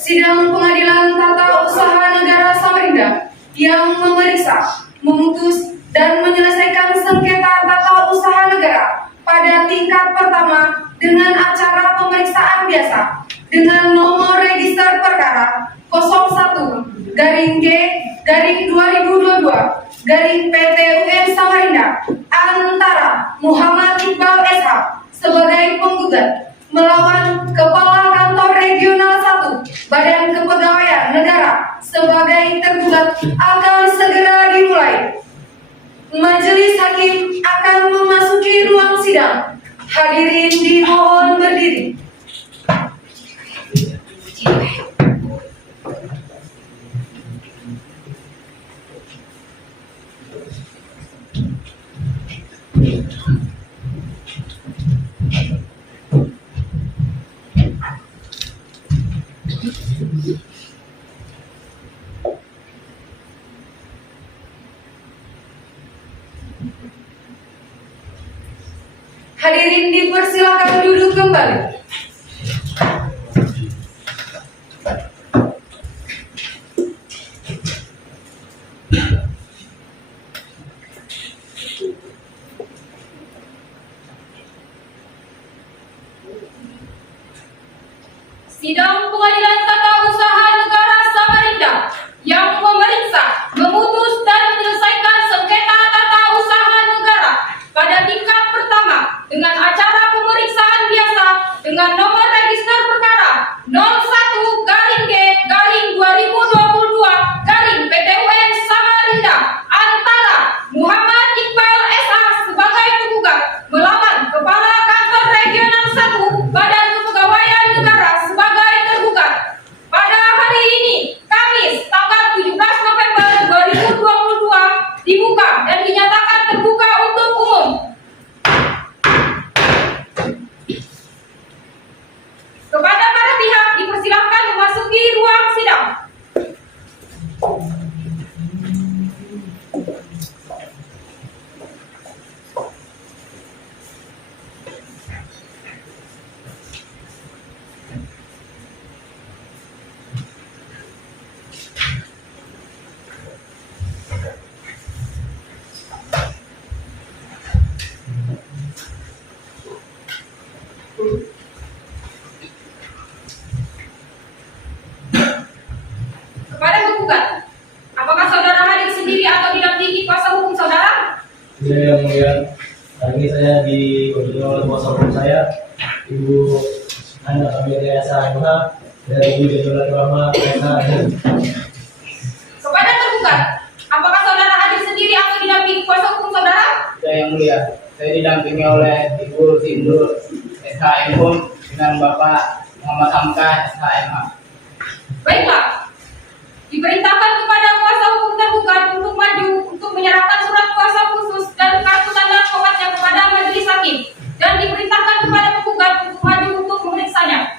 Sidang Pengadilan Tata Usaha Negara Samarinda yang memeriksa, memutus, dan menyelesaikan sengketa tata usaha negara pada tingkat pertama dengan acara pemeriksaan biasa dengan nomor register perkara 01-G-2022-PT UN Samarinda antara Muhammad Iqbal SH sebagai penggugat melawan Kepala Kantor Regional 1 Badan Kepegawaian Negara sebagai tergugat akan segera dimulai. Majelis Hakim akan memasuki ruang sidang. Hadirin dimohon berdiri. Hadirin dipersilakan duduk kembali. Sidang Pengadilan Tata Usaha Negara Samarinda yang memeriksa, memutus, dan menyelesaikan sengketa tata usaha negara pada tingkat pertama dengan acara pemeriksaan biasa dengan nomor register perkara 01-G-2022-PT UN Samarinda antara Muhammad Iqbal SH sebagai penggugat melawan Kepala Kantor Regional 1 Badan Kepegawaian Negara sebagai tergugat. Pada hari ini, Kamis, tanggal 17 November 2022, dibuka dan dinyatakan terbuka untuk umum. Kepada para pihak dipersilakan memasuki ruang sidang. Kepada penggugat, apakah saudara hadir sendiri atau didampingi kuasa hukum saudara? Ya, yang mulia, hari ini saya dikunjungi oleh kuasa hukum saya, Ibu Anda Amelia Sanuha dari Jendela Drama SH. Kepada tergugat, apakah saudara hadir sendiri atau didampingi kuasa hukum saudara? Ya, yang mulia, saya didampingi oleh Ibu Sindur SHM dengan Bapak Muhammad Hamka SHMH. Baiklah, diperintahkan kepada kuasa hukum tergugat untuk maju untuk menyerahkan surat kuasa khusus dan kartu tanda kuatnya kepada majelis hakim dan diperintahkan kepada penggugat untuk maju untuk memeriksanya.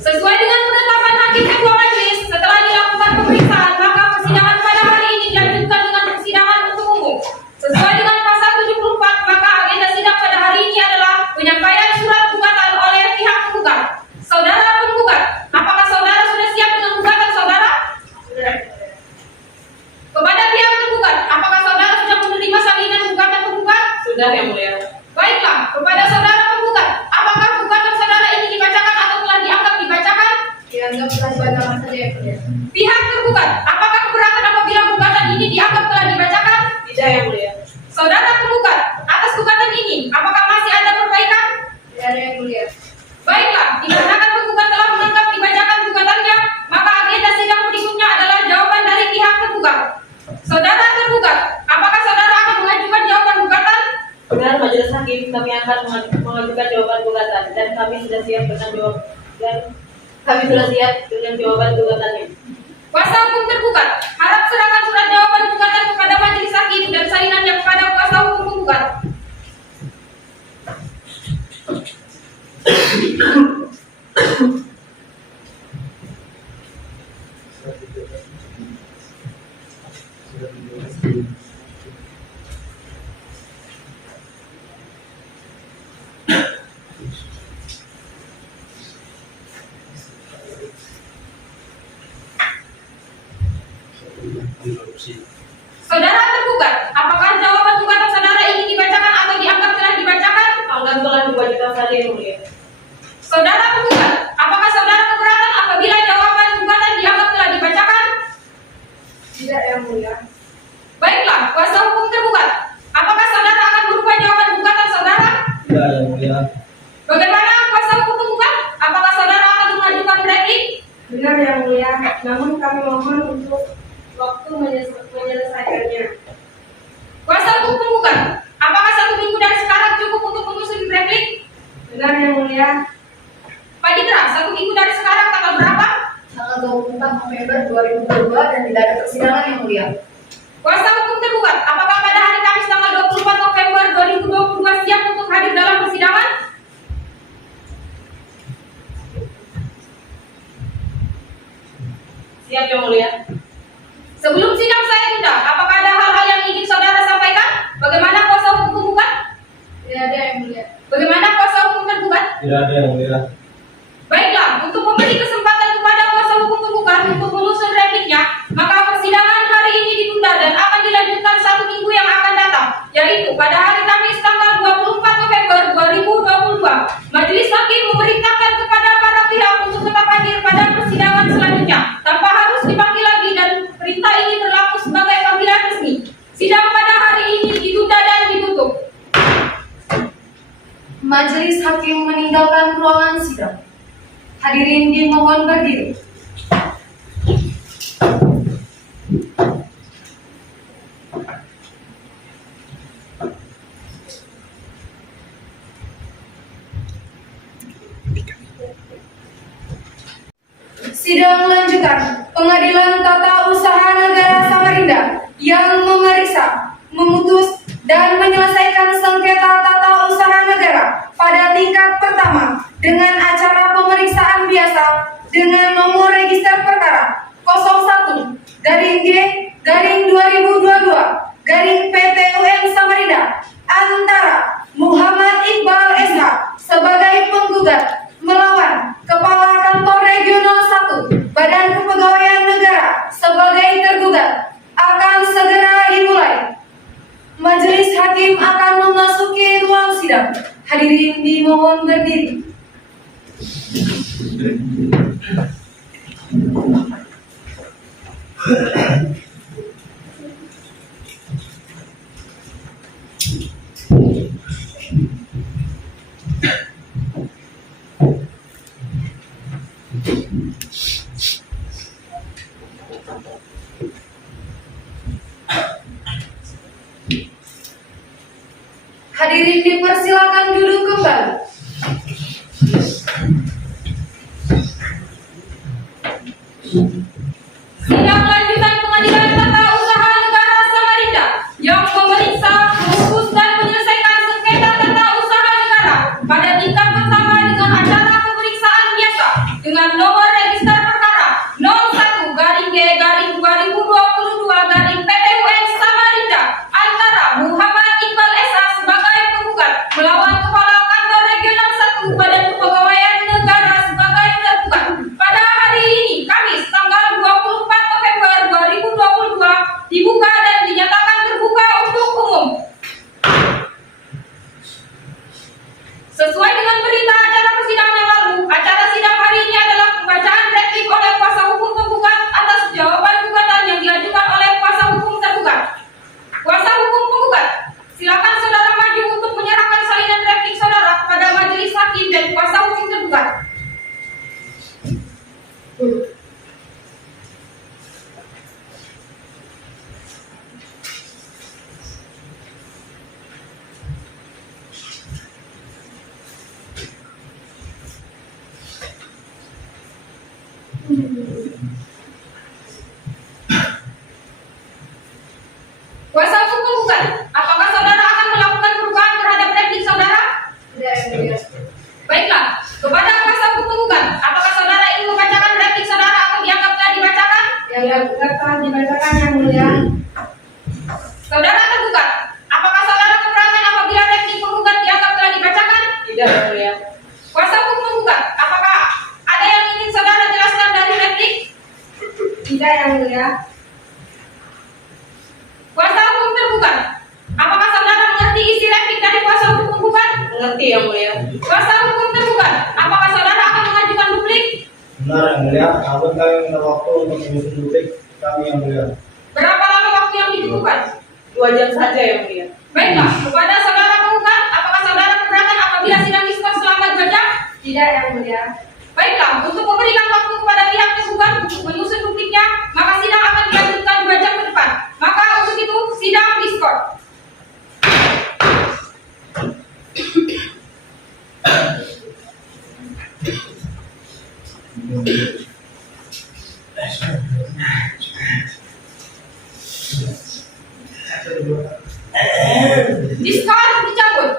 Sesuai dengan penetapan hakim ketua majelis, setelah dilakukan pemeriksaan, maka persidangan pada hari ini dilanjutkan dengan persidangan untuk umum. Sesuai dengan pasal 74, maka agenda sidang pada hari ini adalah penyampaian surat gugatan oleh pihak penggugat. Saudara penggugat, apakah saudara sudah siap dengan gugatan saudara? Kepada pihak penggugat, apakah saudara sudah menerima salinan gugatan penggugat? Sudah, yang mulia. Baiklah, kepada saudara penggugat, apakah gugatan saudara ini dibacakan atau telah dianggap dibacakan? Dianggap telah dibacakan saja, yang mulia. Pihak tergugat, apakah keberatan apabila gugatan ini dianggap telah dibacakan? Tidak, yang mulia. Saudara penggugat, atas gugatan ini, apakah masih ada perbaikan? Tidak ada, yang mulia. Baiklah, dikarenakan penggugat telah menganggap dibacakan gugatannya, maka agenda sidang berikutnya adalah akan mengajukan jawaban gugatan dan kami sudah siap dengan jawaban gugatannya. Kuasa hukum tergugat harap serahkan surat jawaban gugatan kepada majelis hakim dan salinannya kepada kuasa hukum penggugat. Saudara tergugat, apakah jawaban gugatan saudara ini dibacakan atau dianggap telah dibacakan? Anggap telah dibacakan saja yang mulia. Saudara tergugat, apakah saudara keberatan apabila jawaban gugatan dianggap telah dibacakan? Tidak, Yang Mulia. Baiklah, kuasa hukum tergugat, apakah saudara akan merubah jawaban gugatan saudara? Tidak, Yang Mulia. Bagaimana kuasa hukum penggugat? Apakah saudara akan mengajukan replik? Benar, Yang Mulia. Namun kami mohon untuk waktu menyelesaikannya. Kuasa hukum penggugat, apakah 1 minggu dari sekarang cukup untuk menyusun replik? Benar, Yang Mulia. Pak Ditra, 1 minggu dari sekarang tanggal berapa? Tanggal 24 November 2022 dan tidak ada persidangan, Yang Mulia. Kuasa hukum tergugat, apakah pada hari Kamis tanggal 24 November 2022 siap untuk hadir dalam persidangan? Siap yang mulia. Sebelum sidang saya tunda, apakah ada hal-hal yang ingin saudara sampaikan? Bagaimana kuasa hukum penggugat? Tidak ada, Yang Mulia. Bagaimana kuasa hukum tergugat? Tidak ada, Yang Mulia. Baiklah, untuk memberi kesempatan kepada kuasa hukum penggugat untuk menyusun repliknya, maka persidangan hari ini ditunda dan akan dilanjutkan 1 minggu yang akan datang, yaitu pada hari Kamis tanggal 24 November 2022. Majelis hakim memerintahkan kepada para pihak untuk tetap hadir pada persidangan selanjutnya tanpa harus dipanggil lagi dan perintah ini berlaku sebagai panggilan resmi. Sidang pada hari ini ditunda dan ditutup. Majelis hakim meninggalkan ruangan sidang. Hadirin dimohon berdiri. Sidang lanjutan Pengadilan Tata Usaha Negara Samarinda yang memeriksa, memutus, dan menyelesaikan sengketa tata usaha negara pada tingkat pertama dengan acara pemeriksaan biasa dengan nomor register perkara 01-G-2022-PT-UN Samarinda antara Muhammad Iqbal SH sebagai penggugat melawan Kepala Kantor Regional 1 Badan Kepegawaian Negara sebagai tergugat akan segera dimulai. Majelis hakim akan memasuki ruang sidang. Hadirin dimohon berdiri. Hadirin dipersilakan duduk kembali. Sidang lanjutan Pengadilan Tata Usaha Negara Samarinda yang memeriksa, memutus, dan menyelesaikan sengketa tata usaha negara pada tingkat pertama dengan acara pemeriksaan biasa dengan nomor register perkara 01-G-2022-PT-UN Samarinda antara Muhammad Iqbal SH sebagai penggugat melawan Kepala Kantor Regional 1 Badan Kepegawaian Negara sebagai tergugat pada hari ini Kamis tanggal 24 November Yang gugatan dibacakan yang mulia. Saudara tergugat, apakah saudara keberatan apabila replik penggugat dianggap telah dibacakan? Tidak, Yang Mulia. Kuasa hukum penggugat, apakah ada yang ingin saudara jelaskan dari replik? Tidak yang mulia. Kuasa hukum tergugat, apakah saudara mengerti isi replik dari kuasa hukum penggugat? Mengerti, Yang Mulia. Kuasa hukum tergugat, apakah saudara akan mengajukan duplik? Benar yang mulia, namun kami minta waktu untuk menyusun duplik kami yang mulia. Berapa lama waktu yang dibutuhkan? 2 jam saja, Yang Mulia. Baiklah, kepada saudara penggugat, apakah saudara keberatan apabila sidang diskors selama 2 jam? Tidak yang mulia. Baiklah, untuk memberikan waktu kepada pihak tergugat untuk menyusun dupliknya, maka sidang akan dilanjutkan 2 jam ke depan. Maka untuk itu, sidang diskors. Diskors dicabut.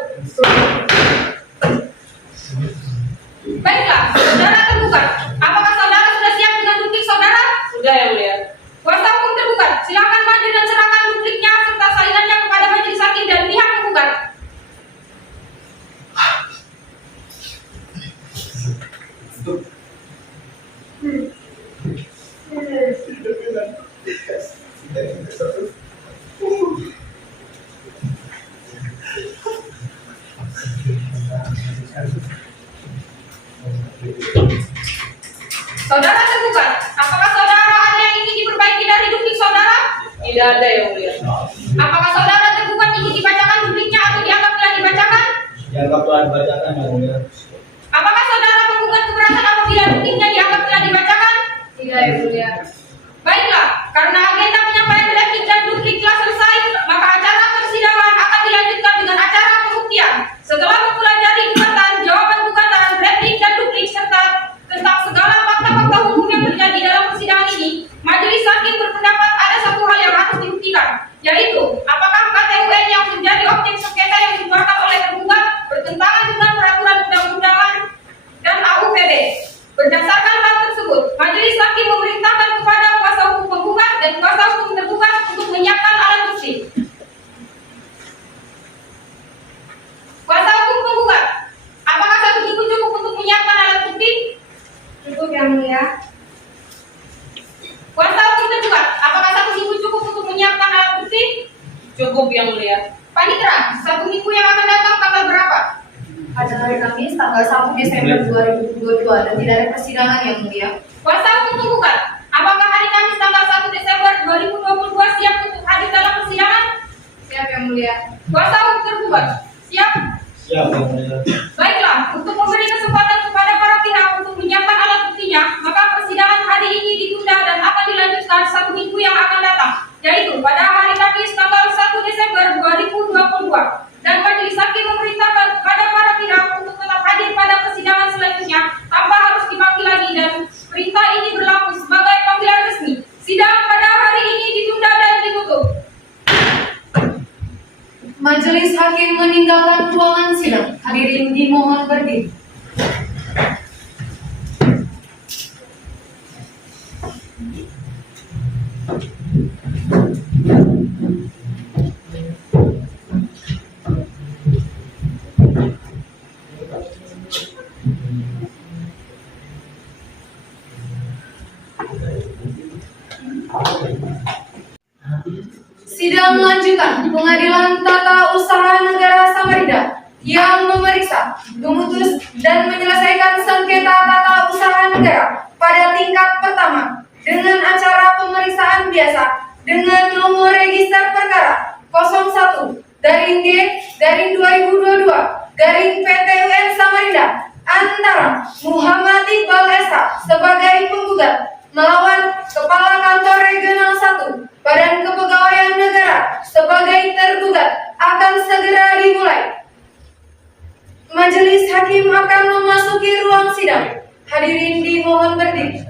Baiklah, saudara tergugat, apakah saudara sudah siap dengan duplik saudara? Sudah, Yang Mulia. Kuasa hukum tergugat, silakan maju dan serahkan dupliknya serta salinannya kepada majelis hakim dan pihak penggugat. Saudara tergugat, apakah saudara ada yang ingin diperbaiki dari duplik saudara? Tidak ada, Yang Mulia. Apakah saudara tergugat ingin dibacakan dupliknya atau dianggap telah dibacakan? Dianggap telah dibacakan yang mulia. Apakah saudara penggugat keberatan apabila dupliknya dianggap telah dibacakan? Tidak yang mulia. Baiklah, karena agenda penyampaian replik dan duplik telah selesai, maka acara persidangan akan dilanjutkan dengan acara pembuktian. Setelah mempelajari gugatan, jawaban gugatan, replik dan duplik serta tentang segala fakta-fakta hukum yang terjadi dalam persidangan ini, majelis hakim berpendapat ada satu hal yang harus dibuktikan, yaitu apakah KTUN yang menjadi objek sengketa yang dikeluarkan oleh tergugat bertentangan dengan peraturan undang-undangan dan AUPB. Berdasarkan hal tersebut, majelis hakim memerintahkan kepada kuasa hukum penggugat dan kuasa hukum tergugat untuk menyiapkan alat bukti. Kuasa hukum penggugat, apakah satu minggu cukup untuk menyiapkan alat bukti? Cukup yang mulia. Kuasa hukum tergugat, apakah satu minggu cukup untuk menyiapkan alat bukti? Cukup, Yang Mulia. Panitra, 1 minggu yang akan datang tanggal berapa? Pada hari Kamis tanggal 1 Desember 2022 dan tidak ada persidangan yang mulia. Kuasa hukum penggugat, apakah hari Kamis tanggal 1 Desember 2022 siap untuk hadir dalam persidangan? Siap yang mulia. Kuasa hukum tergugat, siap? Siap yang mulia. Baiklah, untuk memberi kesempatan kepada para pihak untuk menyiapkan alat buktinya, maka persidangan hari ini ditunda dan akan dilanjutkan 1 minggu yang akan datang, yaitu pada hari Kamis tanggal 1 Desember 2022. Dan majelis hakim memerintahkan kepada para pihak untuk tetap hadir pada persidangan selanjutnya tanpa harus dipanggil lagi, dan perintah ini berlaku sebagai panggilan resmi. Sidang pada hari ini ditunda dan ditutup. Majelis hakim meninggalkan ruangan sidang. Hadirin dimohon berdiri. Sidang lanjutan Pengadilan Tata Usaha Negara Samarinda yang memeriksa, memutus, dan menyelesaikan sengketa tata usaha negara pada tingkat pertama dengan acara pemeriksaan biasa dengan nomor register perkara 01-G/2022 Samarinda antara Muhammad Iqbal SH sebagai penggugat melawan Kepala Kantor Regional 1 Badan Kepegawaian Negara sebagai tergugat akan segera dimulai. Majelis hakim akan memasuki ruang sidang. Hadirin dimohon berdiri.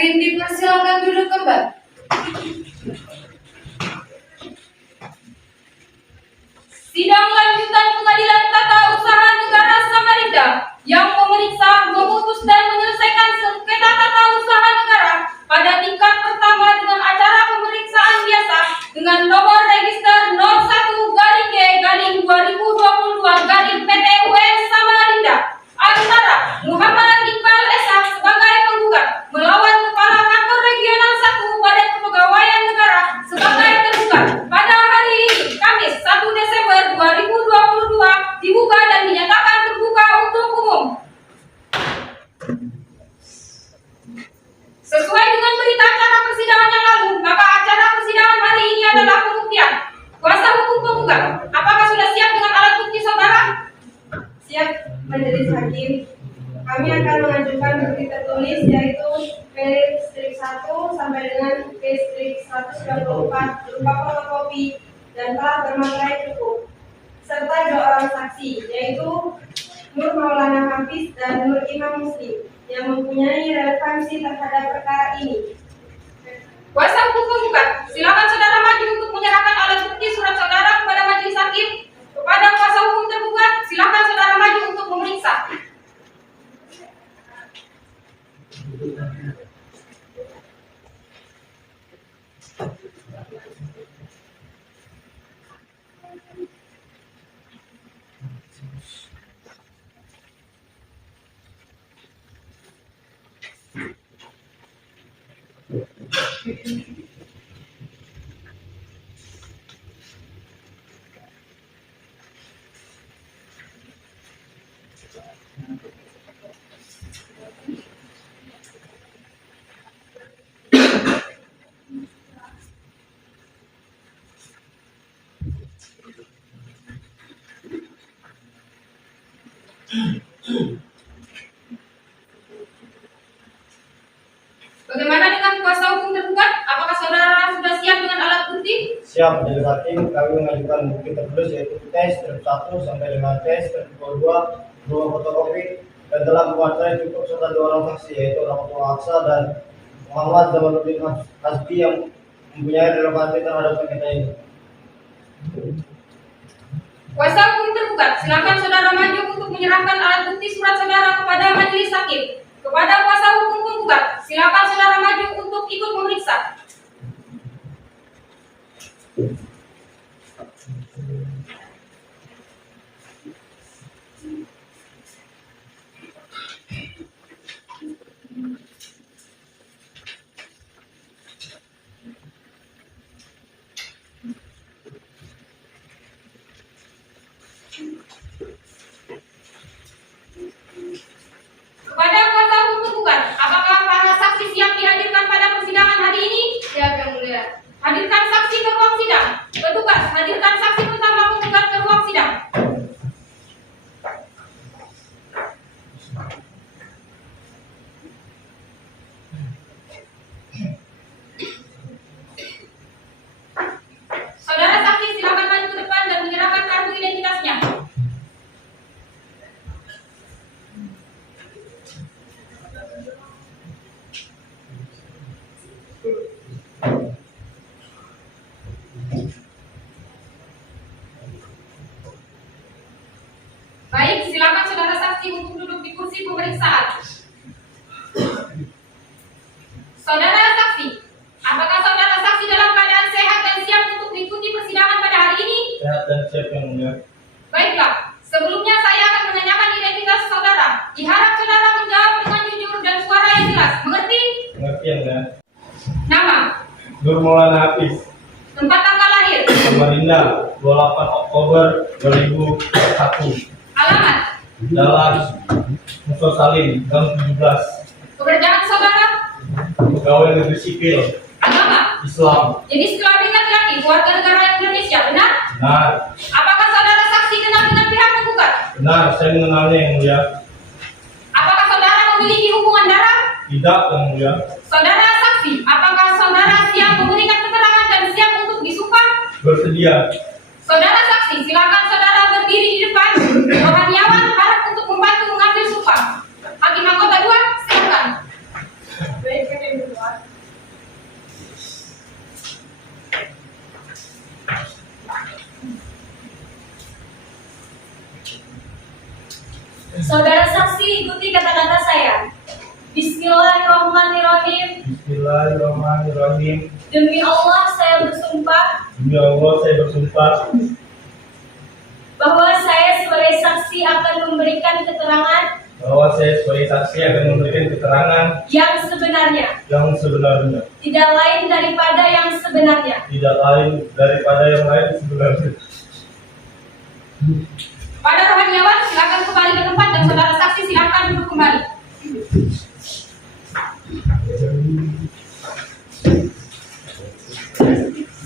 Hadirin dipersilakan duduk kembali. Sidang lanjutan Pengadilan Tata Usaha Negara Samarinda yang memeriksa, memutus dan menyelesaikan sengketa tata usaha negara pada tingkat pertama dengan acara pemeriksaan biasa dengan nomor register 01-G-2022 PT UN Samarinda antara Muhammad Iqbal SH sebagai penggugat melawan Kepala Kantor Regional 1 Badan Kepegawaian Negara sebagai tergugat pada hari ini Kamis 1 Desember 2022 dibuka dan dinyatakan terbuka untuk umum. Sesuai dengan berita acara persidangan yang lalu, maka acara persidangan hari ini adalah pembuktian. Kuasa hukum penggugat, apakah sudah siap dengan alat bukti saudara? Siap, Majelis Hakim. Kami akan mengajukan bukti tertulis yaitu P-1 sampai dengan P-194 berupa fotokopi dan telah bermaterai cukup, serta 2 orang saksi yaitu Nur Maulana Hafiz dan Nur Imam Muslim yang mempunyai relevansi terhadap perkara ini. Kuasa hukum penggugat, silakan saudara maju untuk menyerahkan alat bukti surat saudara kepada majelis hakim. Kepada kuasa hukum tergugat, silakan saudara maju untuk memeriksa. Bagaimana dengan kuasa hukum tergugat? Apakah saudara sudah siap dengan alat bukti? Siap, Majelis Hakim. Kami mengajukan bukti tertulis yaitu tes strip 1 sampai dengan tes strip 2, 2 fotokopi dan telah memuatkan cukup serta 2 orang saksi yaitu Rahmatullah Aksa dan Muhammad Zamanuddin Hasbi yang mempunyai relevansi terhadap sengketa ini. Kuasa hukum tergugat, silakan saudara maju untuk menyerahkan alat bukti surat saudara kepada majelis hakim. Kepada kuasa hukum penggugat, silakan saudara maju untuk ikut memeriksa. Kepada kuasa hukum penggugat, apakah para saksi siap dihadirkan pada persidangan hari ini? Siap yang mulia. Hadirkan saksi ke ruang sidang. Petugas, hadirkan saksi pertama penggugat ke ruang sidang. Saudara saksi silakan maju ke depan dan menyerahkan kartu identitasnya. Baik, silakan saudara saksi untuk duduk di kursi pemeriksaan. Saudara saksi, apakah saudara saksi dalam keadaan sehat dan siap untuk mengikuti persidangan pada hari ini? Sehat dan siap yang mulia. Baiklah, sebelumnya saya akan menanyakan identitas saudara. Diharap saudara menjawab dengan jujur dan suara yang jelas. Mengerti? Mengerti yang mulia. Nama, Nur Maulana Hafiz, tempat tanggal lahir, Samarinda, 28 Oktober 2001. alamat, Jalan Musa Salim, Gang 17. pekerjaan saudara, Pegawai negeri sipil, agama, Islam. jenis kelamin laki-laki, warga negara Indonesia, benar? Benar, Apakah saudara saksi kenal dengan pihak penggugat? benar, saya mengenalnya yang mulia. Apakah saudara memiliki hubungan darah? Tidak yang mulia. Saudara saksi, apakah saudara siap memberikan keterangan dan siap untuk disumpah? Bersedia. Saudara saksi, silakan saudara berdiri di depan. Rohaniawan harap untuk membantu mengambil sumpah. Hakim anggota 2, silakan. Baik, Hakim. Saudara saksi ikuti kata-kata saya. Bismillahirrahmanirrahim. Bismillahirrahmanirrahim. Demi Allah saya bersumpah Demi Allah saya bersumpah bahwa saya sebagai saksi akan memberikan keterangan bahwa saya sebagai saksi akan memberikan keterangan yang sebenarnya, yang sebenarnya, tidak lain daripada yang sebenarnya. tidak lain daripada yang lain sebenarnya. Pada rohaniawan silakan kembali ke tempat dan saudara saksi silakan duduk kembali.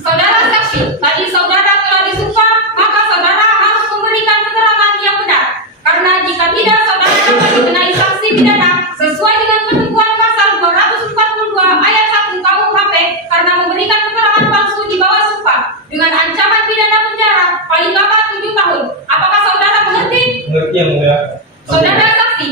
Saudara saksi, tadi saudara telah disumpah, maka saudara harus memberikan keterangan yang benar. Karena jika tidak, saudara dapat dikenai sanksi pidana sesuai dengan ketentuan pasal 242 ayat 1 KUHP karena memberikan keterangan palsu di bawah sumpah dengan ancaman pidana penjara paling lama 7 tahun. Apakah saudara mengerti? Mengerti yang mulia? Saudara saksi,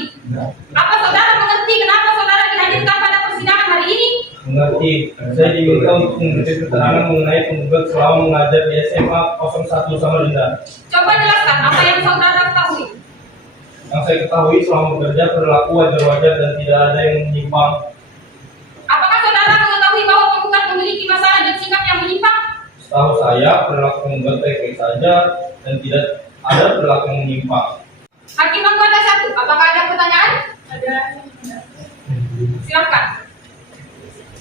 apa saudara mengerti kenapa saudara dihadirkan pada persidangan hari ini? Mengerti. Saya diminta untuk memberikan keterangan mengenai penggugat selama mengajar di SMA 01 Samarinda. Coba jelaskan apa yang saudara ketahui. Yang saya ketahui selama bekerja perilaku wajar-wajar dan tidak ada yang menyimpang. Apakah saudara mengetahui bahwa penggugat memiliki masalah dan sikap yang menyimpang? Setahu saya perilaku penggugat baik-baik saja dan tidak ada perilaku yang menyimpang. Hakim anggota 1, apakah ada pertanyaan? Ada. Silakan.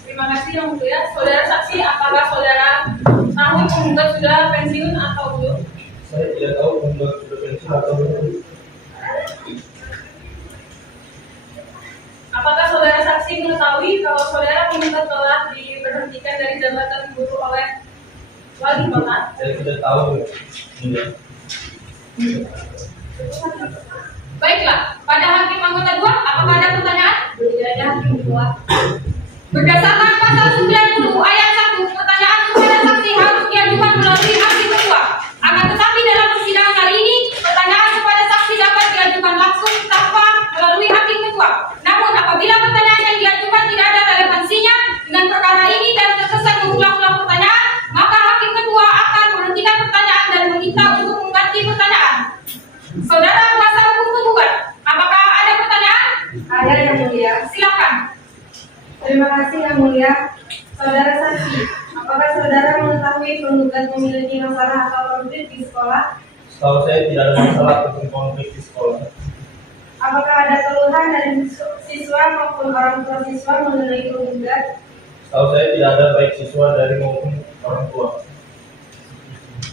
Terima kasih yang mulia. Saudara saksi, apakah saudara tahu penggugat sudah pensiun atau belum? Saya tidak tahu penggugat sudah pensiun atau belum. Apakah saudara saksi mengetahui kalau saudara penggugat telah diberhentikan dari jabatan guru oleh wali kota? Saya tidak tahu. Mulia. Baiklah, pada hakim anggota 2, apakah ada pertanyaan? Tidak ada hakim kedua. Berdasarkan pasal 90 ayat 1, pertanyaan kepada saksi harus diajukan melalui hakim kedua. Akan tetapi dalam persidangan hari ini, pertanyaan kepada saksi dapat diajukan langsung tanpa melalui hakim kedua. Namun apabila pertanyaan yang diajukan tidak ada relevansinya dengan perkara ini dan terkesan mengulang-ulang pertanyaan, maka hakim kedua akan menghentikan pertanyaan dan meminta untuk mengganti pertanyaan. Saudara kuasa hukum penggugat, apakah ada pertanyaan? Ada yang mulia. Silakan. Terima kasih yang mulia. Saudara saksi, apakah saudara mengetahui penggugat memiliki masalah atau konflik di sekolah? Setahu saya tidak ada masalah tentang konflik di sekolah. Apakah ada keluhan dari siswa maupun orang tua siswa mengenai penggugat? Setahu saya tidak ada baik siswa dari maupun orang tua.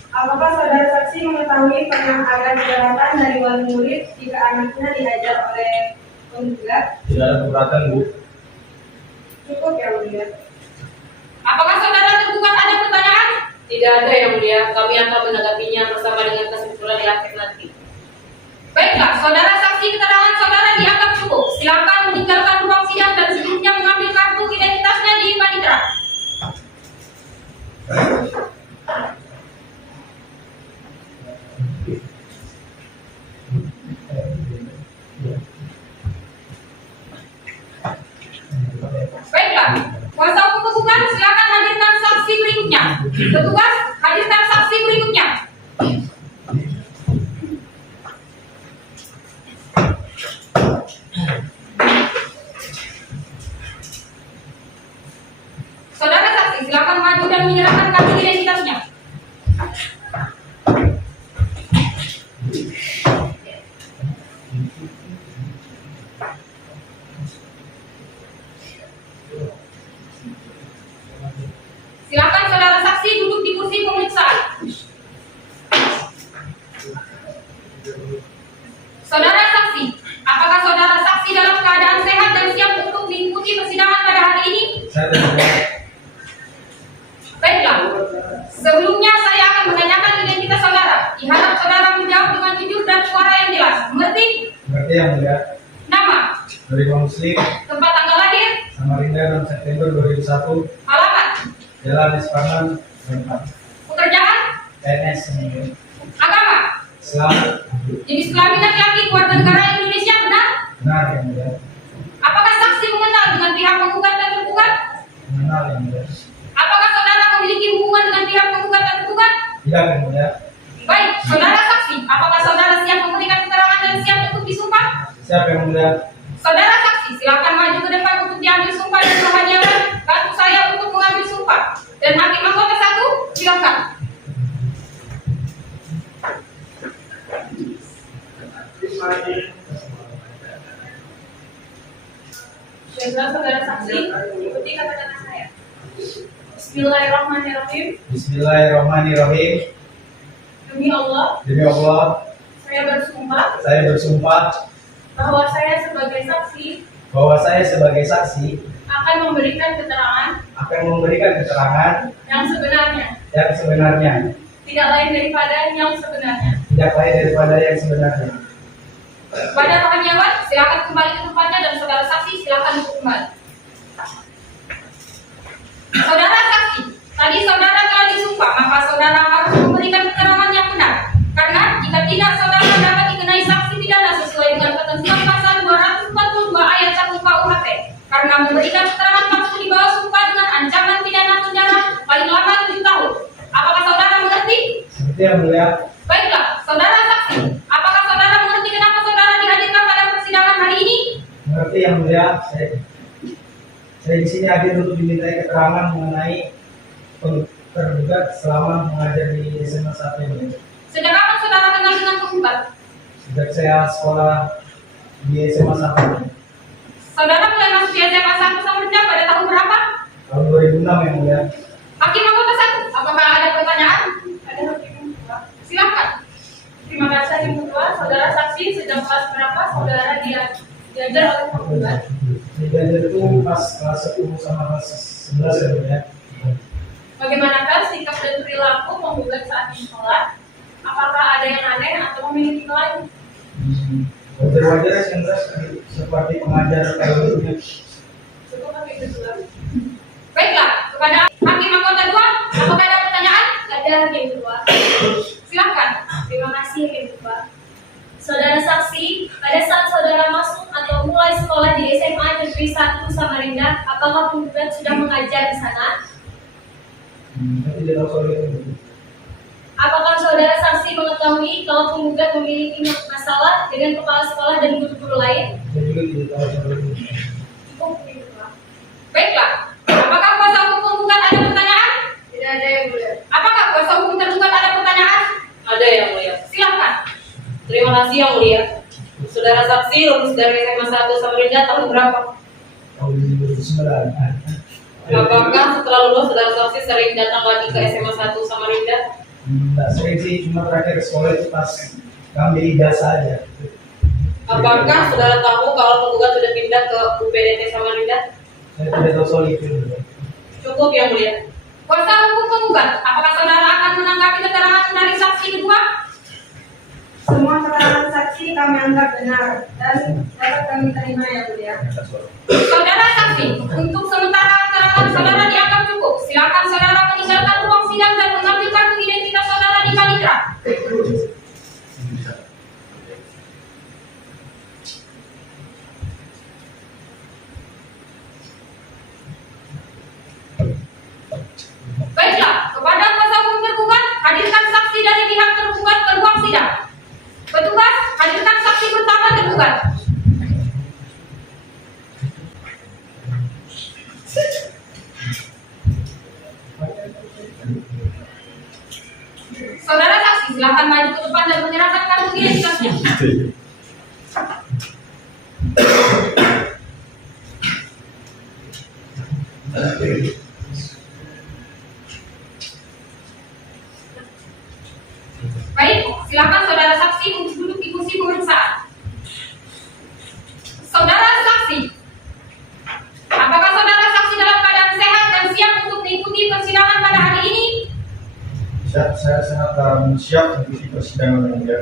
Apakah saudara saksi mengetahui pernah ada keberatan dari wali murid jika anaknya diajar oleh penggugat? Tidak ada keberatan, Bu. Cukup yang mulia. Apakah saudara tergugat ada pertanyaan? Tidak ada yang mulia. Kami akan menanggapinya bersama dengan kesimpulan di akhir nanti. Baiklah, saudara saksi keterangan saudara dianggap cukup. Silakan meninggalkan ruang sidang dan seluruhnya mengambil kartu identitasnya di panitera. Baiklah, kuasa hukum penggugat silakan hadirkan saksi berikutnya. Petugas, hadirkan saksi berikutnya. Saudara saksi, silakan maju dan menyerahkan kartu identitasnya. Silakan saudara saksi duduk di kursi pemeriksaan. Saudara saksi, apakah saudara saksi dalam keadaan sehat dan siap untuk mengikuti persidangan pada hari ini? Saya tidak. Baiklah, sebelumnya saya akan menanyakan identitas saudara. Diharap saudara menjawab dengan jujur dan suara yang jelas. Mengerti? Mengerti yang mulia? Nama, Dari Muslim, tempat tanggal lahir, Samarinda 6 September 2001, alamat, Jalan Isparman, Rempang, pekerjaan, PNS, yang mulia. agama, Islam, jenis kelamin laki-laki, keluarga negara Indonesia, benar? benar yang mulia. Apakah saksi mengenal dengan pihak penggugat dan tergugat? Mengenal yang mulia. Apakah saudara memiliki hubungan dengan pihak penggugat dan tergugat? Tidak yang mulia. Baik, saudara saksi, apakah saudara siap memberikan keterangan dan siap untuk disumpah? Siapa yang mulia? Saudara saksi, silakan maju ke depan untuk diambil sumpah dan rohaniawan. Bantu saya untuk mengambil sumpah. Dan hakim anggota 1, silakan. Baiklah saudara saksi, ikuti kata-kata saya. Bismillahirrahmanirrahim. Bismillahirrahmanirrahim. Demi Allah, Demi Allah, saya bersumpah saya bersumpah bahwa saya sebagai saksi bahwa saya sebagai saksi akan memberikan keterangan Yang sebenarnya, yang sebenarnya, tidak lain daripada yang sebenarnya. tidak lain daripada yang sebenarnya. pada rohaniawan, silakan kembali ke tempatnya dan saudara saksi silakan duduk kembali. Saudara saksi, tadi saudara telah disumpah, maka saudara harus memberikan keterangan yang benar. Karena jika tidak, saudara dapat dikenai sanksi pidana sesuai dengan ketentuan pasal 242 ayat 1 KUHP. Karena memberikan keterangan palsu di bawah sumpah dengan ancaman pidana penjara paling lama 7 tahun. Apakah saudara mengerti? Seperti yang mulia. Baiklah, saudara saksi, apakah saudara mengerti kenapa saudara dihadirkan pada persidangan hari ini? Mengerti yang mulia. Saya di sini hadir untuk dimintai keterangan mengenai tergugat selama mengajar di SMA 1 ini. Sejak kapan saudara kenal dengan penggugat? Sejak saya sekolah di SMA 1 ini. Saudara mulai masuk di SMA 1 Samarinda pada tahun berapa? Tahun 2006 yang mulia. Hakim anggota 1, apakah ada pertanyaan? Ada hakim yang kedua. Silakan. Terima kasih hakim kedua. Saudara saksi sejak kelas berapa saudara diajar oleh penggugat? Diajar itu pas kelas 10 sama kelas 11 ya mulia. Bagaimanakah sikap dan perilaku penggugat saat di sekolah? Apakah ada yang aneh atau memiliki lain? Wajar-wajar yang seperti pengajar teologi. Cukup hakim kedua. Baiklah, kepada hakim anggota 2, apakah ada pertanyaan? Ada hakim kedua. Silakan. Terima kasih hakim kedua. Saudara saksi, pada saat saudara masuk atau mulai sekolah di SMA Negeri 1 Samarinda, apakah penggugat sudah mengajar di sana? Saya tidak tahu soal itu. Apakah saudara saksi mengetahui kalau penggugat memiliki masalah dengan kepala sekolah dan guru-guru lain? Saya juga tidak tahu soal itu. Cukup hakim kedua. Baiklah, apakah kuasa hukum penggugat ada pertanyaan? Tidak ada yang mulia. Apakah kuasa hukum tergugat ada pertanyaan? Ada yang mulia. Silakan. Terima kasih yang mulia. Saudara saksi lulus dari SMA 1 Samarinda tahun berapa? Tahun 2009. Apakah setelah lulus saudara saksi sering datang lagi ke SMA 1 Samarinda? Tidak sering sih, cuma terakhir sekolah itu pas ngambil ijazah aja. Apakah saudara tahu kalau penggugat sudah pindah ke UPDT Samarinda? Saya tidak tahu soal itu. Cukup yang mulia. Kuasa hukum penggugat, apakah saudara akan menanggapi keterangan dari saksi kedua? Semua keterangan saksi kami anggap benar dan dapat kami terima yang mulia. Saudara saksi, untuk sementara keterangan saudara dianggap cukup. Silakan saudara meninggalkan ruang sidang dan mengambil kartu identitas saudara di Panitra. Baiklah, kepada kuasa hukum tergugat, hadirkan saksi dari pihak tergugat ke ruang sidang. Petugas, hadirkan saksi pertama tergugat. Saudara saksi, silakan maju ke depan dan menyerahkan kartu identitasnya. Baik, silakan saudara saksi untuk duduk di kursi pemeriksaan. Saudara saksi, apakah saudara saksi dalam keadaan sehat dan siap untuk mengikuti persidangan pada hari ini? Saya sangat siap mengikuti persidangan yang mulia.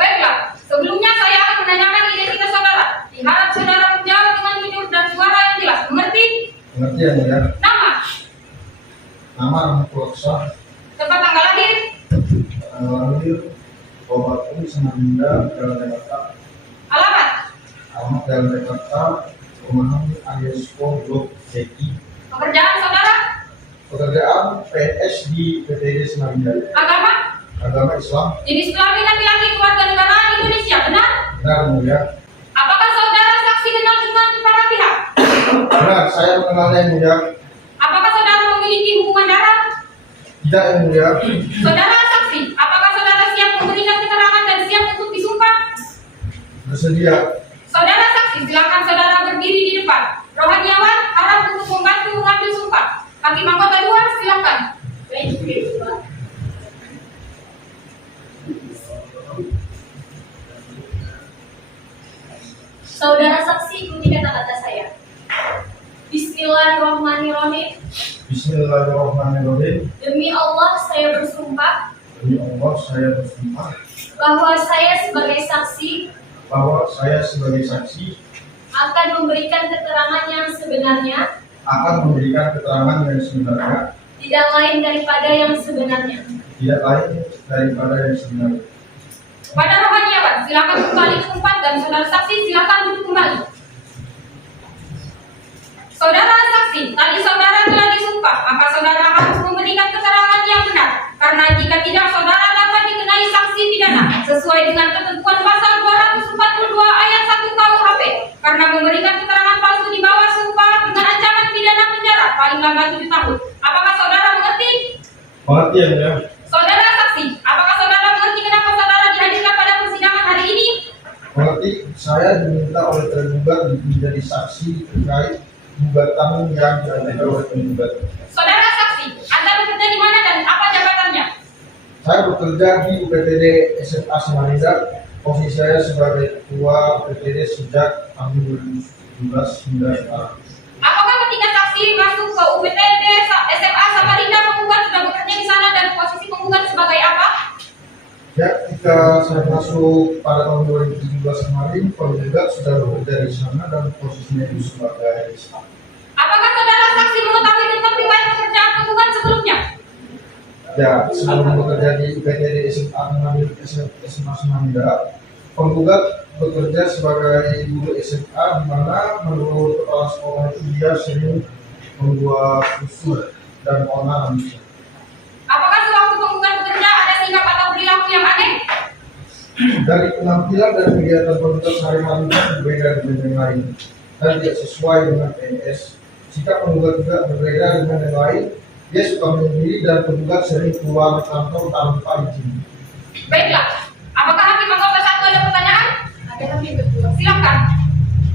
Baiklah, sebelumnya saya akan menanyakan identitas saudara. Diharap saudara menjawab dengan jujur dan suara yang jelas. Mengerti? Mengerti yang mulia? Nama, Nama Purwaksa, tempat tanggal lahir, lahir, Kabupaten Samarinda, Jalan Jakarta, alamat, alamat Jalan Jakarta, Perumahan Aryosko Blok Jeki, pekerjaan saudara, pekerjaan PNS di PTD Samarinda, agama, agama Islam, jenis kelamin laki-laki keluarga negaraan Indonesia. Benar? benar yang mulia? Apakah saya mengenalnya yang mulia. Apakah saudara memiliki hubungan darah? Tidak yang mulia. Saudara saksi, apakah saudara siap memberikan keterangan dan siap untuk disumpah? Bersedia. Saudara saksi, silakan saudara berdiri di depan. Rohaniawan harap untuk membantu mengambil sumpah. Hakim anggota 2, silakan. Saudara saksi, ikuti kata-kata saya. Bismillahirrahmanirrahim. Bismillahirrahmanirrahim. Demi Allah, saya bersumpah Demi Allah saya bersumpah bahwa saya sebagai saksi bahwa saya sebagai saksi akan memberikan keterangan yang sebenarnya, akan memberikan keterangan yang sebenarnya, tidak lain daripada yang sebenarnya. tidak lain daripada yang sebenarnya. Pada rohaniawan, silakan kembali ke tempat dan saudara saksi silakan duduk kembali. Saudara saksi, tadi saudara telah disumpah, maka saudara harus memberikan keterangan yang benar. Karena jika tidak, saudara dapat dikenai sanksi pidana sesuai dengan ketentuan pasal 242 ayat 1 KUHP. Karena memberikan keterangan palsu di bawah sumpah dengan ancaman pidana penjara paling lama 7 tahun. Apakah saudara mengerti? Mengerti yang mulia. Saudara saksi, apakah saudara mengerti kenapa saudara dihadirkan pada persidangan hari ini? Mengerti, saya diminta oleh tergugat menjadi saksi terkait gugatan yang diajukan oleh penggugat. Saudara saksi, Anda bekerja di mana dan apa jabatannya? Saya bekerja di UPTD SMA Samarinda. Posisi saya sebagai ketua UPTD sejak tahun 2017 hingga sekarang. Apakah ketika saksi masuk ke UPTD SMA Samarinda, penggugat sudah bekerja di sana dan posisi penggugat sebagai apa? Ya, ketika saya masuk pada tahun 2017 kemarin, penggugat sudah bekerja di sana dan posisinya itu sebagai staff. Apakah saudara saksi mengetahui tentang riwayat pekerjaan penggugat sebelumnya? Ya, sebelum bekerja di UPTD SMA Samarinda, penggugat bekerja sebagai guru SMA di mana menurut kepala sekolah itu dia sering membuat usul dan keonaran. Apakah sewaktu penggugat bekerja ada sikap atau perilaku yang aneh? Dari penampilan dan kegiatan penggugat sehari-hari berbeda dengan yang lain dan tidak sesuai dengan PNS. Sikap penggugat juga berbeda dengan yang lain. Dia suka menyendiri dan penggugat sering keluar kantor tanpa izin. Baiklah, apakah hakim anggota 1 ada pertanyaan? Ada hakim kedua. Silakan.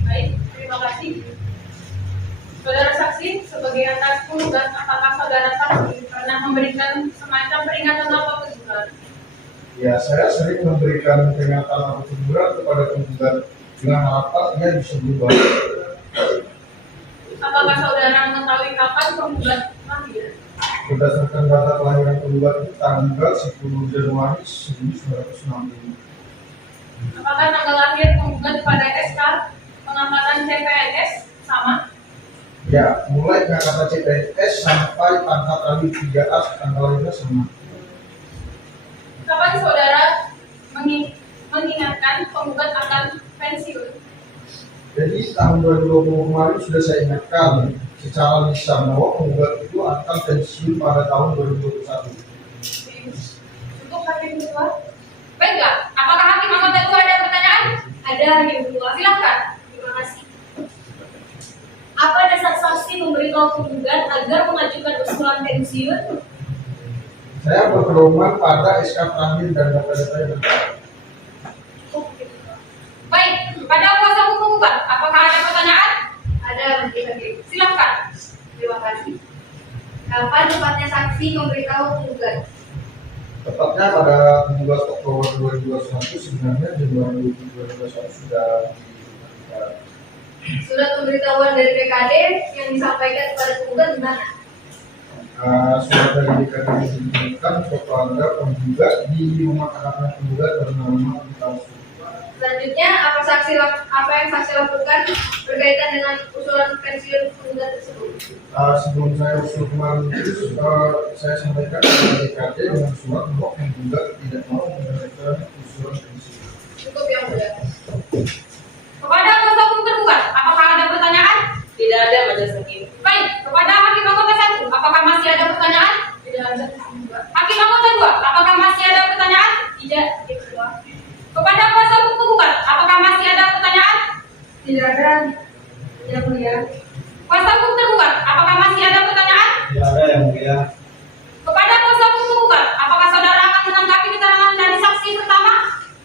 Baik, terima kasih. Saudara saksi, sebagai atas penggugat, apakah saudara saksi pernah memberikan semacam peringatan atau teguran? Ya, saya sering memberikan peringatan atau teguran kepada penggugat dengan harapan dia bisa berubah. Apakah saudara mengetahui kapan penggugat lahir? Berdasarkan data kelahiran penggugat itu tanggal 10 Januari 1960. Apakah tanggal lahir penggugat pada SK pengangkatan CPNS sama? Ya, mulai pengangkatan CPNS sampai pangkat alih 3A tanggal lahirnya sama. Kapan saudara mengingatkan penggugat akan pensiun? Jadi tahun 2020 kemarin sudah saya ingatkan secara lisan bahwa penggugat itu akan pensiun pada tahun 2021. Untuk hakim kedua, Baiklah, apakah hakim anggota 2 ada pertanyaan? Ada hakim kedua. Silakan. Terima kasih. Apa dasar saksi memberitahu penggugat agar mengajukan usulan pensiun? Saya berpedoman pada SK terakhir dan data-data yang ada. Baik, pada kuasa hukum penggugat, apakah ada pertanyaan? Ada Majelis Hakim. Silakan. Terima kasih. Kapan tepatnya saksi memberitahu penggugat? Tepatnya pada 17 Oktober 2021, sebenarnya Januari 2021 sudah diberikan. Surat pemberitahuan dari PKD yang disampaikan kepada penggugat di mana? Surat dari DKD diberikan kepada penggugat di rumah kakaknya penggugat bernama Itasu. Selanjutnya, apa yang saksi lakukan berkaitan dengan usulan pensiun penggugat tersebut? Sebelum saya usul kemarin itu, saya sampaikan kepada DKD dengan surat bahwa penggugat tidak mau menyampaikan usulan pensiun. Cukup yang mulia. Kepada kuasa hukum tergugat, apakah ada pertanyaan? Tidak ada majelis hakim. Baik, kepada hakim anggota 1, apakah masih ada pertanyaan? tidak ada. Hakim anggota 2, apakah masih ada pertanyaan? Tidak, hakim kedua. Kepada kuasa hukum tergugat, apakah masih ada pertanyaan? Tidak ada yang mulia. Kuasa hukum tergugat, apakah masih ada pertanyaan? Tidak ada yang mulia. Kepada kuasa hukum tergugat, apakah saudara akan menanggapi keterangan dari saksi pertama?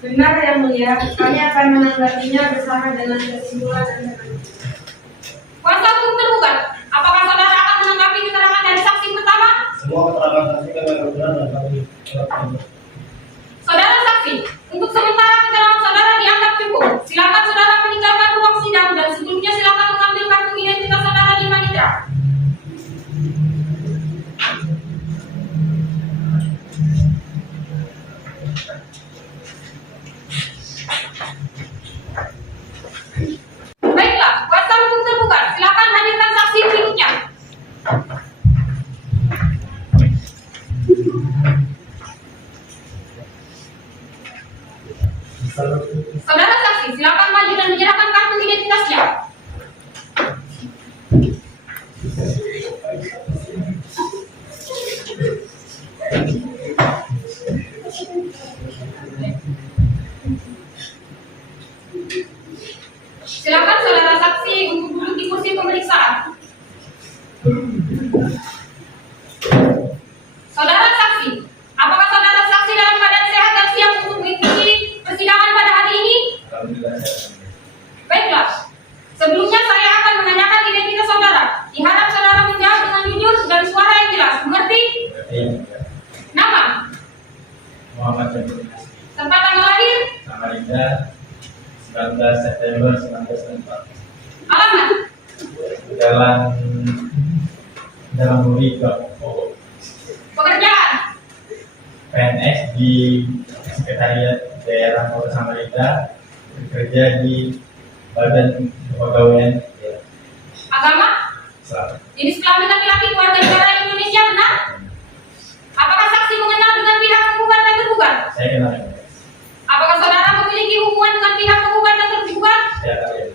Benar yang mulia, kami akan menanggapinya bersama dengan kesimpulan dan keterangan. Kuasa hukum tergugat, apakah saudara akan menanggapi keterangan dari saksi pertama? Semua keterangan saksi kami benar dan kami Saudara saksi, untuk sementara keterangan saudara dianggap cukup. Silakan saudara meninggalkan ruang sidang dan sebelumnya silakan mengambil kartu identitas saudara di Manitra. Baiklah, kuasa hukum terbuka. Silakan hadirkan saksi berikutnya. Saudara saksi, silakan maju dan menyerahkan kartu identitasnya. Silakan saudara saksi untuk duduk di kursi pemeriksaan. Saudara saksi, apakah saudara saksi dalam keadaan sehat dan siap untuk mengikuti persidangan pada hari ini? Baiklah, sebelumnya saya akan menanyakan identitas saudara. Diharap saudara menjawab dengan jujur dan suara yang jelas. Mengerti? Nama? Muhammad Syamsul. Tempat tanggal lahir? Samarinda 19 September 1994. Alamat? Jalan Muri Pekerjaan? PNS di Sekretariat Daerah Kota Samarinda, bekerja di Badan Kepegawaian Daerah. Agama? Islam. Jenis kelamin laki-laki warga negara Indonesia, benar? Apakah saksi mengenal dengan pihak penggugat dan tergugat? Saya kenal dengan dia. Apakah saudara memiliki hubungan dengan pihak penggugat dan tergugat? Saya kenal dia.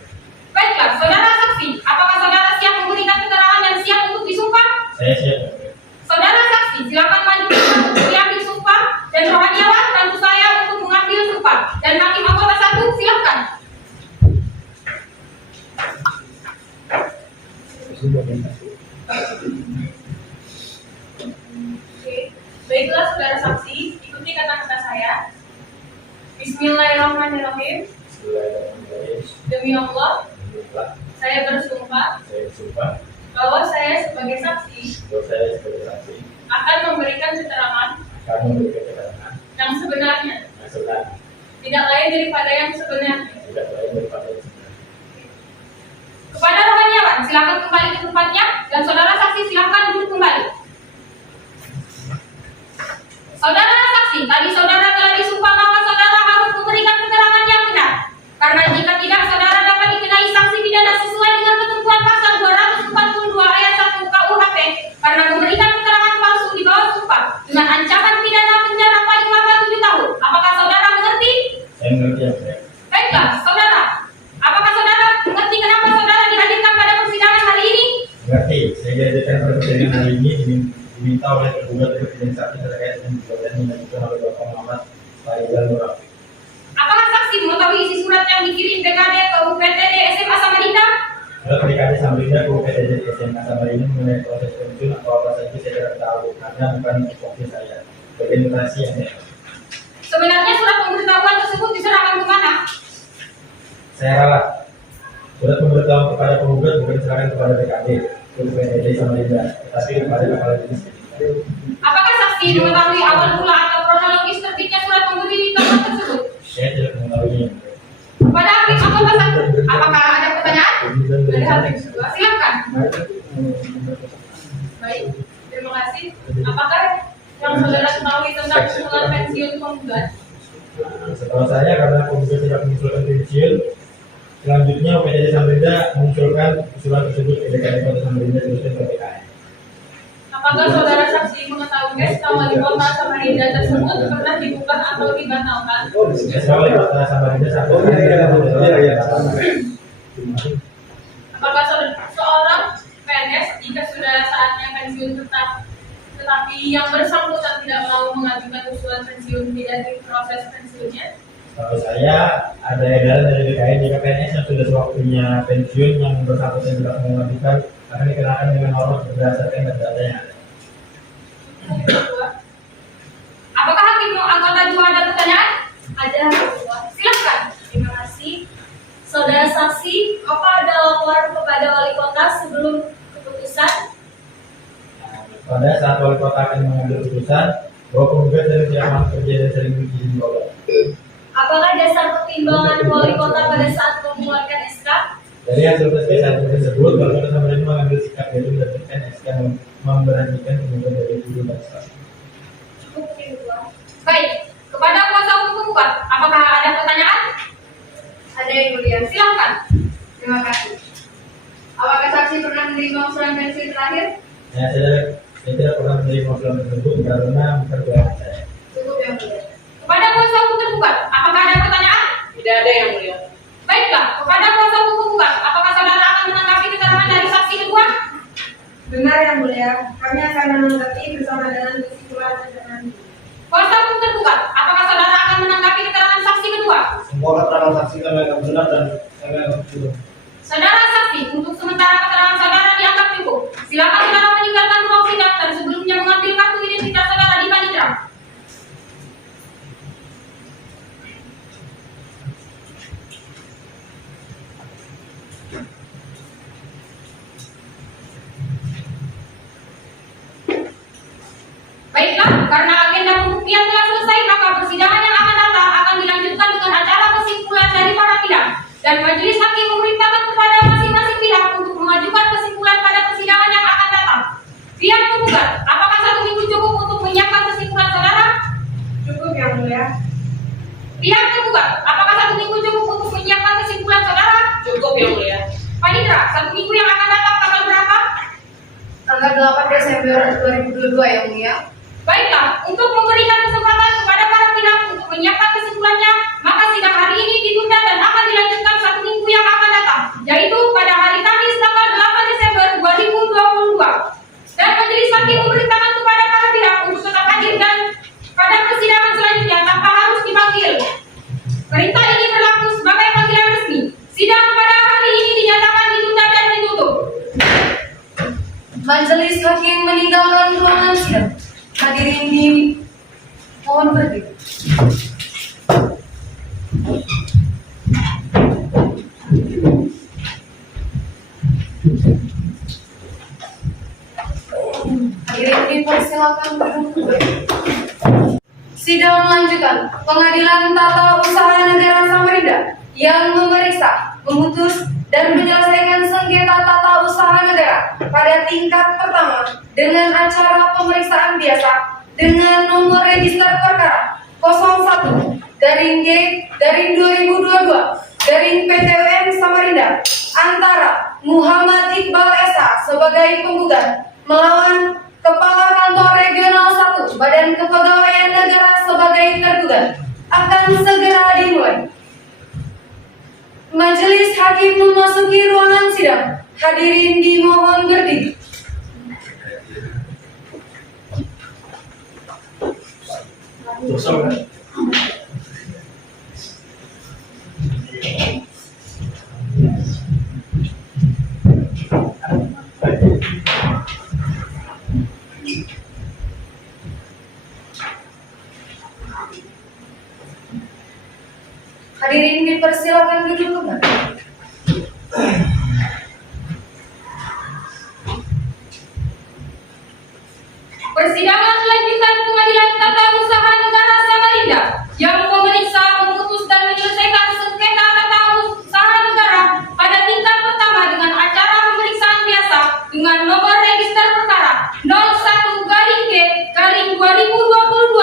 Baiklah, saudara saksi, apakah saudara siap memberikan keterangan dan siap untuk disumpah? Saya siap. Saudara saksi, silakan maju untuk diambil sumpah dan rohaniawan bantu saya untuk mengambil sumpah. Dan hakim anggota 1, silakan. Oke, baiklah saudara saksi, ikuti kata-kata saya. Bismillahirrahmanirrahim. Demi Allah, saya bersumpah Saya bersumpah bahwa saya sebagai saksi bahwa saya sebagai saksi akan memberikan keterangan akan memberikan keterangan yang sebenarnya, yang sebenarnya, tidak lain daripada yang sebenarnya. tidak lain daripada yang sebenarnya. Kepada rohaniawan, silakan kembali ke tempatnya dan saudara saksi silakan duduk kembali. Saudara saksi, tadi saudara telah disumpah bahwa saudara harus memberikan keterangan yang benar. Karena jika tidak, saudara dapat dikenai sanksi pidana sesuai dengan ketentuan pasal 242 ayat 1 KUHP karena memberikan keterangan palsu di bawah sumpah dengan ancaman pidana penjara paling lama 7 tahun. Apakah saudara mengerti? Saya mengerti yang saya. Baiklah, saudara. Apakah saudara mengerti kenapa saudara dihadirkan pada persidangan hari ini? Mengerti. Saya dihadirkan pada persidangan hari ini diminta oleh tergugat untuk menjadi saksi terkait dengan gugatan yang diajukan oleh Bapak Muhammad Farizal Nurafi. Apakah saksi mengetahui isi surat yang dikirim BKD ke UPTD SMA Samarinda? Surat PKD Samarinda ke UPTD SMA Samarinda mengenai proses pensiun atau apa saja saya tidak tahu karena bukan tupoksi saya. Berinteraksi yang saya. Sebenarnya surat pemberitahuan tersebut diserahkan ke mana? Saya ralat. Surat pemberitahuan kepada penggugat bukan diserahkan kepada PKD ke UPTD Samarinda, tetapi kepada kepala dinas. Apakah saksi mengetahui awal mula atau kronologis terbitnya surat pemberitahuan tersebut? Saya tidak mengetahuinya. Kepada hakim anggota 1, apakah ada pertanyaan? Dari hakim kedua, Silakan. baik, terima kasih. Apakah yang saudara ketahui tentang usulan pensiun penggugat? Setelah saya karena penggugat tidak mengusulkan pensiun, selanjutnya UPTD Samarinda mengusulkan usulan tersebut ke DKD Kota Samarinda teruskan ke PKN. Apakah saudara saksi mengetahui SK Wali Kota Samarinda tersebut pernah dibuka atau dibatalkan? SK Wali Kota Samarinda satu. Apakah seorang PNS jika sudah saatnya pensiun tetap, tetapi yang bersangkutan tidak mau mengajukan usulan pensiun tidak diproses pensiunnya? Kalau saya ada edaran dari DKI jika PNS yang sudah sewaktunya pensiun yang bersangkutan tidak mengajukan akan dikenakan dengan hormat berdasarkan data yang ada. Apakah hakim anggota 2 ada pertanyaan? Ada Ketua. Silakan. Terima kasih. Saudara saksi, apa ada laporan kepada wali kota sebelum keputusan? Pada saat wali kota akan mengambil keputusan bahwa penggugat sering tidak mampu kerja dan sering izin bawa. Apakah dasar pertimbangan wali kota pada saat mengeluarkan SK? Dari hasil tes P1 tersebut, wali kota Samarinda mengambil sikap yaitu berdasarkan SK memberhentikan penggugat dari judul dan staff. Cukup Ketua. Baik, kepada kuasa hukum penggugat, apakah ada pertanyaan? Ada yang mulia. Silakan. Terima kasih. Apakah saksi pernah menerima usulan pensiun terakhir? Ya, saya tidak pernah menerima usulan tersebut karena bukan kewenangan saya. Cukup yang mulia. Kepada kuasa hukum tergugat, apakah ada pertanyaan? Tidak ada yang mulia. Baiklah, kepada kuasa hukum tergugat, apakah saudara akan menanggapi keterangan dari saksi kedua? Benar yang mulia, kami akan menanggapi bersama dengan kesimpulan dan Kuasa hukum tergugat, apakah saudara akan menanggapi keterangan saksi kedua? Semua keterangan saksi kami akan benar dan kami akan betul. Saudara saksi, untuk sementara keterangan saudara dianggap cukup. Silakan saudara meninggalkan ruang sidang dan sebelumnya mengambil kartu identitas saudara di panitera. Baiklah, karena agenda pembuktian telah selesai, maka persidangan yang akan datang akan dilanjutkan dengan acara kesimpulan dari para pihak. Dan majelis hakim memerintahkan kepada masing-masing pihak untuk mengajukan kesimpulan pada persidangan yang akan datang. Pihak penggugat, apakah 1 minggu cukup untuk menyiapkan kesimpulan saudara? cukup yang mulia. Pihak penggugat, apakah 1 minggu cukup untuk menyiapkan kesimpulan saudara? Cukup yang mulia. Panitera, 1 minggu yang akan datang tanggal berapa? Tanggal 8 Desember 2022 yang mulia. Baiklah, untuk memberikan kesempatan kepada para pihak untuk menyiapkan kesimpulannya, maka sidang hari ini ditunda dan akan dilanjutkan 1 minggu yang akan datang, yaitu pada hari Kamis tanggal 8 Desember 2022. Dan majelis hakim memerintahkan kepada para pihak untuk tetap hadir dan pada persidangan selanjutnya tanpa harus dipanggil. Perintah ini berlaku sebagai panggilan resmi. Sidang pada hari ini dinyatakan ditunda dan ditutup. Majelis hakim meninggalkan ruangan sidang. Hadirin di mohon berdiri. Hadirin dipersilakan duduk. Sidang lanjutan. Pengadilan Tata Usaha Negara Samarinda yang memeriksa, memutus, dan menyelesaikan sengketa tata usaha negara pada tingkat pertama dengan acara pemeriksaan biasa dengan nomor register perkara 01-G/2022 Samarinda antara Muhammad Iqbal S.A. sebagai penggugat melawan Kepala Kantor Regional 1 Badan Kepegawaian Negara sebagai tergugat akan segera dimulai. Majelis hakim memasuki ruangan sidang. Hadirin dimohon berdiri. Hadirin dipersilakan duduk kembali. Persidangan lanjutan Pengadilan Tata Usaha Negara Samarinda yang memeriksa, memutus, dan menyelesaikan sengketa tata usaha negara pada tingkat pertama dengan acara pemeriksaan biasa dengan nomor register perkara 01-G/2022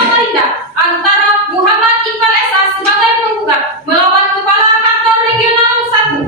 Samarinda antara Muhammad Iqbal S.A. sebagai penggugat melawan Kepala Kantor Regional 1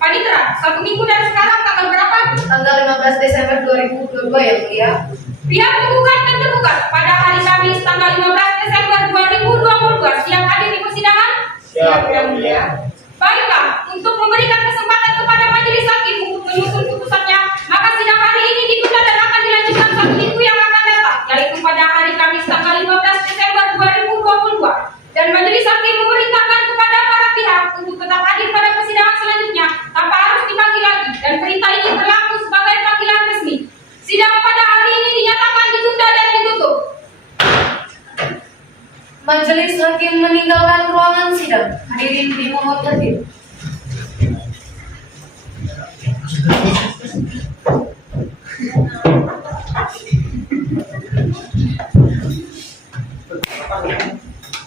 Panitra, 1 minggu dari sekarang tanggal berapa? Tanggal 15 Desember 2022 ya mulia. Pihak penggugat dan tergugat pada hari Kamis tanggal 15 Desember 2022 siap hadir di persidangan? Siap, ya mulia. Baiklah, untuk memberikan kesempatan kepada majelis hakim untuk menyusun putusannya, maka sidang hari ini ditunda dan akan dilanjutkan 1 minggu yang akan datang, yaitu pada hari Kamis tanggal 15 Desember 2022. Dan majelis hakim memerintahkan kepada para pihak untuk tetap hadir pada persidangan selanjutnya tanpa harus dipanggil lagi, dan perintah ini berlaku sebagai panggilan resmi. Sidang pada hari ini dinyatakan ditunda dan ditutup. Majelis hakim meninggalkan ruangan sidang. Hadirin dimohon tertib.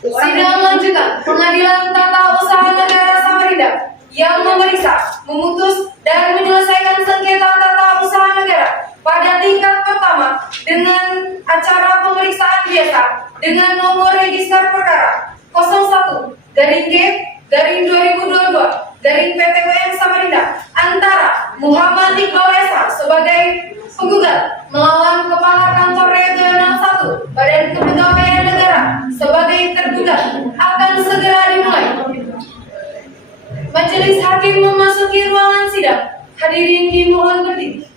Sidang lanjutan Pengadilan Tata Usaha Negara Samarinda yang memeriksa, memutus, dan menyelesaikan sengketa tata usaha negara pada tingkat pertama dengan acara pemeriksaan biasa dengan nomor register perkara 01-G/2022 Samarinda antara Muhammad Iqbal Esa sebagai penggugat melawan Kepala Kantor Regional 1 Badan Kepegawaian Negara sebagai tergugat akan segera dimulai. Majelis hakim memasuki ruangan sidang. Hadirin dimohon berdiri.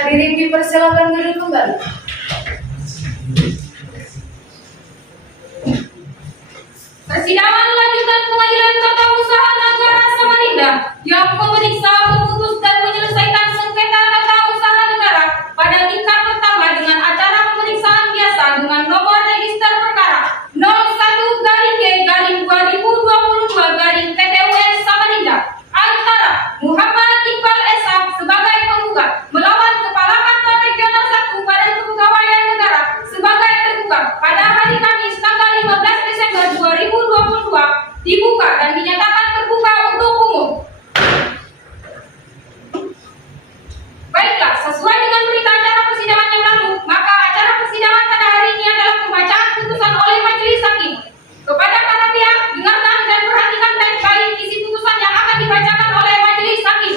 Hadirin dipersilakan duduk kembali. Persidangan lanjutan Pengadilan Tata Usaha Negara Samarinda yang memeriksa, memutus, dan menyelesaikan sengketa tata usaha negara pada tingkat pertama dengan acara pemeriksaan biasa dengan nomor register perkara 01-G/2022 Samarinda antara Muhammad Iqbal Esa sebagai penggugat melawan Kepala Kantor Regional 1 Badan Kepegawaian Negara sebagai tergugat pada hari Kamis tanggal 15 Desember 2022 dibuka dan dinyatakan terbuka untuk umum. Baiklah, sesuai dengan berita acara persidangan yang lalu, maka acara persidangan pada hari ini adalah pembacaan putusan oleh majelis hakim. Kepada para pihak, dengarkan dan perhatikan baik-baik isi putusan yang akan dibacakan oleh majelis hakim.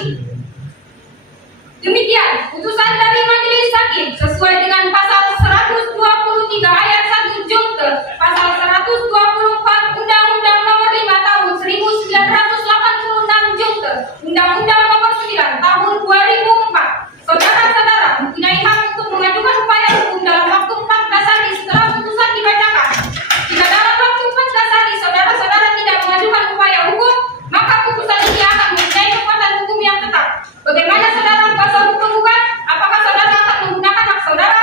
Demikian, putusan dari majelis hakim sesuai dengan pasal 123 ayat 1 Junte, pasal 124 Undang-Undang Nomor 5 Tahun 1986 Junte, Undang-Undang Nomor 9 Tahun 2004. Saudara-saudara mempunyai hak untuk mengajukan upaya hukum dalam waktu 14 hari setelah putusan dibacakan. Jika dalam waktu 14 hari saudara-saudara tidak mengajukan upaya hukum, maka putusan ini akan mempunyai kekuatan hukum yang tetap. Bagaimana saudara kuasa hukum penggugat? Apakah saudara akan menggunakan hak saudara?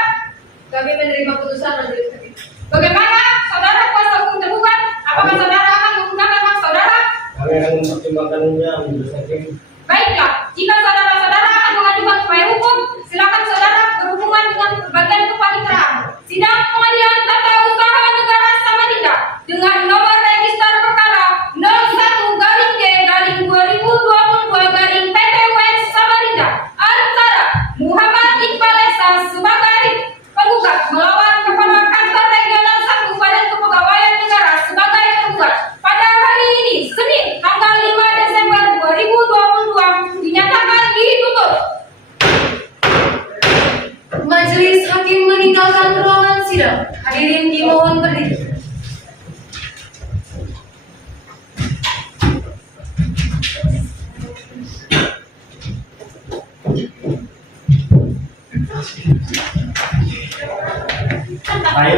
Kami menerima putusan majelis hakim. Bagaimana saudara kuasa hukum tergugat? Apakah saudara akan menggunakan hak saudara? Kami akan mempertimbangkannya majelis hakim. Baiklah, jika saudara-saudara akan mengajukan upaya hukum, silakan saudara berhubungan dengan bagian kepaniteraan. Sidang Pengadilan Tata Usaha Negara Samarinda dengan nomor register perkara 01-G/2022 Samarinda antara Muhammad Iqbal Esa sebagai penggugat melawan Kepala Kantor Regional 1 Badan Kepegawaian Negara sebagai tergugat pada hari ini Senin tanggal 5 Desember 2022 dinyatakan ditutup. Majelis hakim meninggalkan ruangan sidang. Hadirin dimohon berdiri. Ayo.